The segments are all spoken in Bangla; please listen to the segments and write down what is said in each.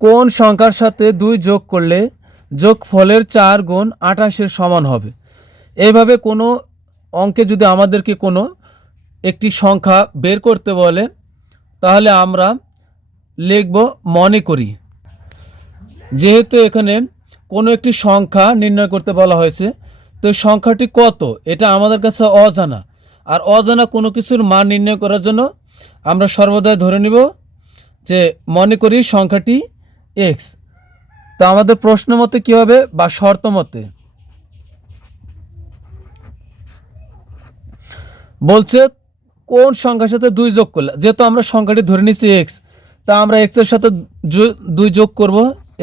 কোন সংখ্যার সাথে দুই যোগ করলে যোগ ফলের চার গুণ আঠাশের সমান হবে। এইভাবে কোনো অঙ্কে যদি আমাদেরকে কোনো একটি সংখ্যা বের করতে বলে, তাহলে আমরা লিখব মনে করি। যেহেতু এখানে কোনো একটি সংখ্যা নির্ণয় করতে বলা হয়েছে, তো সংখ্যাটি কত? এটা আমাদের কাছে অজানা। আর অজানা কোনো কিছুর মান নির্ণয় করার জন্য আমরা সর্বদাই ধরে নিব যে মনে করি সংখ্যাটি এক্স তো আমাদের প্রশ্ন মতে কী হবে বা শর্ত মতে? বলছে কোন সংখ্যার সাথে দুই যোগ করলে, যেহেতু আমরা সংখ্যাটি ধরে নিচ্ছি এক্স তা আমরা এক্সের সাথে দুই যোগ করব।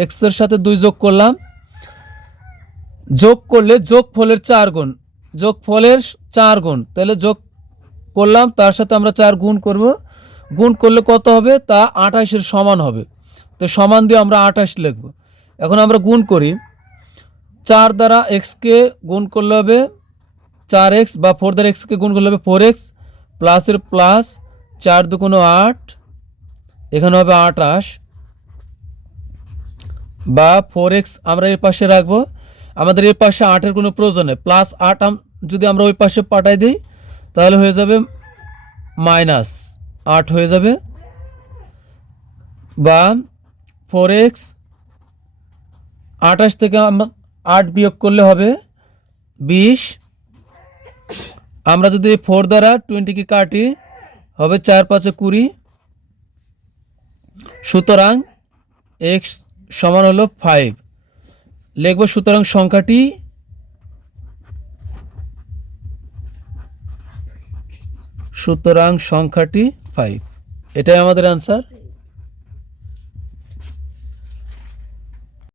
এক্সের সাথে দুই যোগ করলাম। যোগ করলে যোগ ফলের চার গুণ। যোগ ফলের চার গুণ। তাহলে যোগ করলাম, তার সাথে আমরা চার গুণ করব। গুণ করলে কত হবে? তা আঠাশের সমান হবে। তো সমান দিয়ে আমরা আঠাশ লিখব। এখন আমরা গুণ করি। চার দ্বারা এক্সকে গুণ করলে হবে চার এক্স বা ফোর দ্বারা এক্সকে গুণ করলে হবে ফোর এক্স প্লাসের প্লাস চার দু দুগুণ আট, এখানে হবে আটাশ বা ফোর এক্স আমরা এর পাশে রাখব। আমাদের এর পাশে আটের কোনো প্রয়োজন নেই। প্লাস আট যদি আমরা ওই পাশে পাঠাই দিই, তাহলে হয়ে যাবে মাইনাস আট হয়ে যাবে। বা ফোর এক্স, আঠাশ থেকে আট বিয়োগ করলে হবে বিশ। আমরা যদি ফোর দ্বারা টোয়েন্টিকে কাটি, হবে চার পাঁচে কুড়ি। সুতরাং এক্স সমান হলো ফাইভ। লিখব সুতরাং সংখ্যাটি সুতরাং সংখ্যাটি ফাইভ। এটাই আমাদের অ্যান্সার